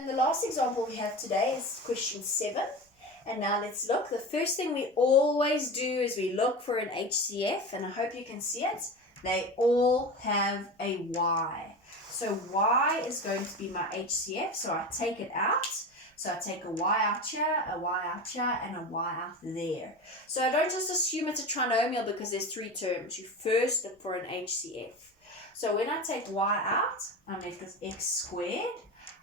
And the last example we have today is question 7. And now let's look. The first thing we always do is we look for an HCF, and I hope you can see it. They all have a Y. So Y is going to be my HCF, so I take it out. So I take a Y out here, a Y out here, and a Y out there. So I don't just assume it's a trinomial because there's 3 terms. You first look for an HCF. So when I take Y out, I'm left with x squared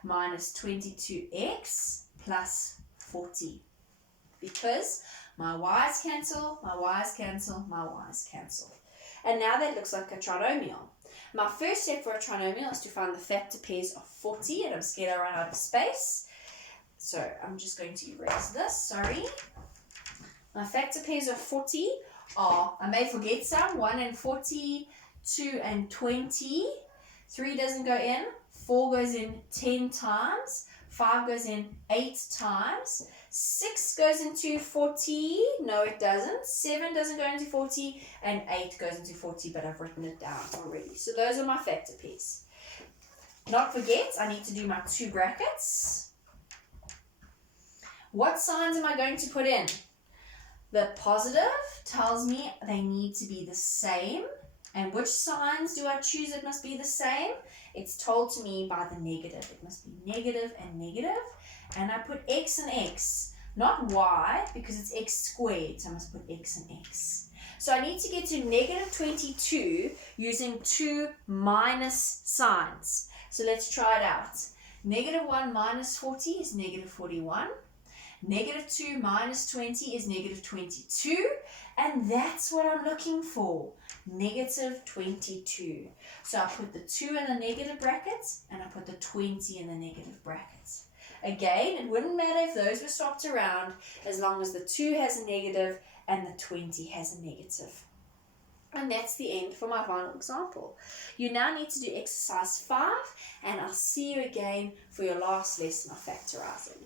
minus 22x plus 40. Because my y's cancel, my y's cancel, my y's cancel. And now that looks like a trinomial. My first step for a trinomial is to find the factor pairs of 40, and I'm scared I run out of space. So I'm just going to erase this, sorry. My factor pairs of 40 are, I may forget some, 1 and 40, 2 and 20. 3 doesn't go in, 4 goes in 10 times, 5 goes in 8 times, 6 goes into 40, no it doesn't, 7 doesn't go into 40, and 8 goes into 40, but I've written it down already. So those are my factor pairs. Not forget, I need to do my 2 brackets. What signs am I going to put in? The positive tells me they need to be the same. And which signs do I choose that must be the same? It's told to me by the negative. It must be negative and negative. And I put x and x, not y, because it's x squared. So I must put x and x. So I need to get to negative 22 using 2 minus signs. So let's try it out. Negative 1 minus 40 is negative 41. Negative 2 minus 20 is negative 22, and that's what I'm looking for, negative 22. So I put the 2 in the negative brackets, and I put the 20 in the negative brackets. Again, it wouldn't matter if those were swapped around, as long as the 2 has a negative and the 20 has a negative. And that's the end for my final example. You now need to do exercise 5, and I'll see you again for your last lesson of factorizing.